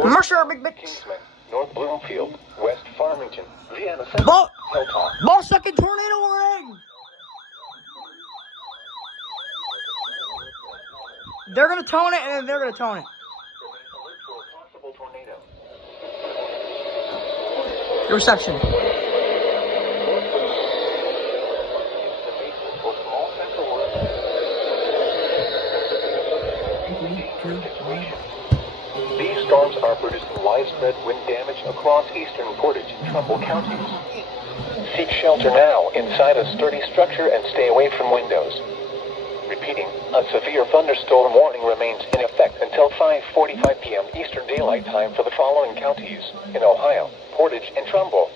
Commercial Big Bix. Kingsman, North Bloomfield, West Farmington, Vienna Central, Hilltop. Ball second tornado warning. They're gonna tone it, and they're gonna tone it. Possible tornado. The reception. These storms are producing widespread wind damage across eastern Portage and Trumbull counties. Seek shelter now inside a sturdy structure and stay away from windows. Repeating, a severe thunderstorm warning remains in effect until 5:45 p.m. Eastern Daylight Time for the following counties in Ohio, Portage, and Trumbull.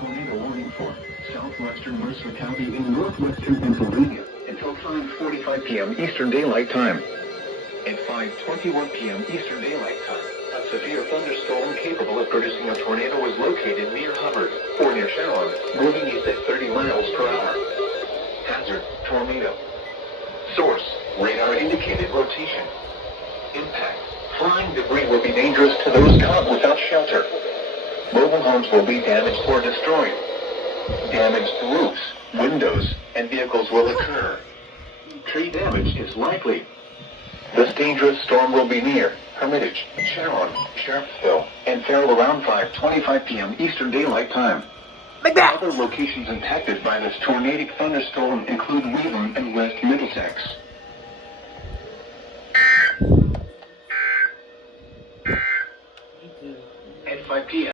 Tornado warning for southwestern Mercer County in northwestern Pennsylvania until 5:45 p.m. Eastern Daylight Time. At 5:21 p.m. Eastern Daylight Time, a severe thunderstorm capable of producing a tornado was located near Hubbard or near Sharon, moving east at 30 miles per hour. Hazard: tornado. Source: radar indicated rotation. Impact: flying debris will be dangerous to those caught without shelter. Mobile homes will be damaged or destroyed. Damaged roofs, windows, and vehicles will occur. Tree damage is likely. This dangerous storm will be near Hermitage, Sharon, Sharpsville, and Farrell around 5:25 p.m. Eastern Daylight Time. Other locations impacted by this tornadic thunderstorm include Wheeling and West Middlesex. At 5 p.m.